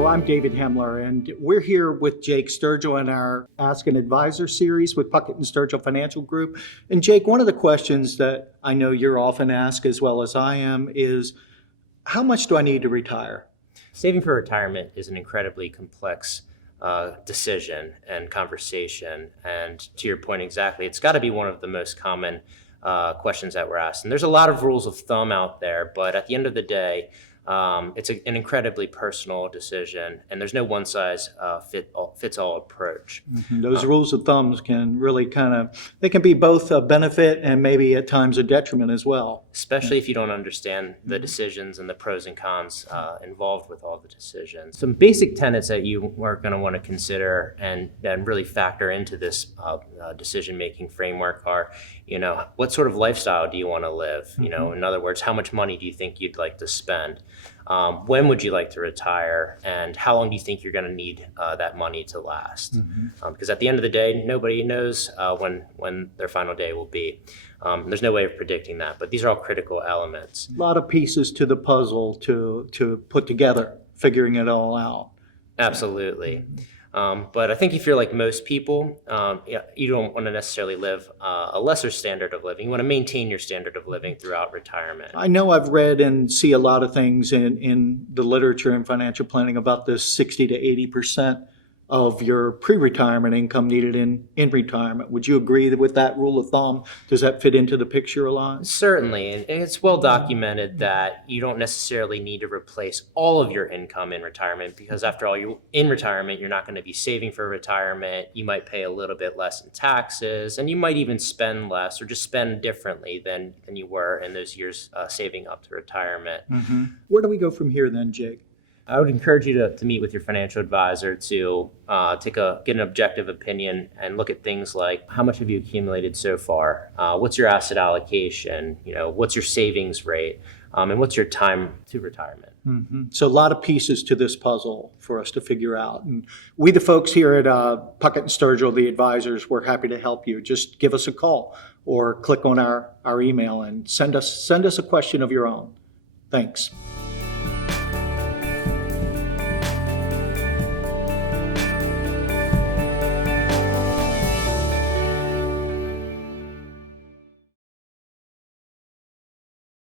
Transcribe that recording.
Hello, I'm David Hemler, and we're here with Jake Sturgill in our Ask an Advisor series with Puckett and Sturgill Financial Group. And Jake, one of the questions that I know you're often asked as well as I am is, how much do I need to retire? Saving for retirement is an incredibly complex decision and conversation. And to your point exactly, it's got to be one of the most common questions that we're asked. And there's a lot of rules of thumb out there, but at the end of the day, it's an incredibly personal decision, and there's no one size fits all approach. Mm-hmm. Those rules of thumbs can really they can be both a benefit and maybe at times a detriment as well. Especially if you don't understand the decisions and the pros and cons involved with all the decisions. Some basic tenets that you are going to want to consider and really factor into this decision-making framework are, what sort of lifestyle do you want to live? In other words, how much money do you think you'd like to spend? When would you like to retire, and how long do you think you're going to need that money to last? Because at the end of the day, nobody knows when their final day will be. There's no way of predicting that, but these are all critical elements. A lot of pieces to the puzzle to put together, figuring it all out. Absolutely. But I think if you're like most people, you don't want to necessarily live a lesser standard of living. You want to maintain your standard of living throughout retirement. I know I've read and see a lot of things in the literature in financial planning about this 60 to 80% of your pre-retirement income needed in retirement. Would you agree with that rule of thumb? Does that fit into the picture a lot? Certainly, and it's well documented that you don't necessarily need to replace all of your income in retirement, because after all, in retirement, you're not going to be saving for retirement. You might pay a little bit less in taxes, and you might even spend less or just spend differently than you were in those years saving up to retirement. Mm-hmm. Where do we go from here then, Jake? I would encourage you to meet with your financial advisor to get an objective opinion and look at things like, how much have you accumulated so far? What's your asset allocation? What's your savings rate? And what's your time to retirement? Mm-hmm. So a lot of pieces to this puzzle for us to figure out. And we, the folks here at Puckett and Sturgill, the advisors, we're happy to help you. Just give us a call or click on our email and send us a question of your own. Thanks.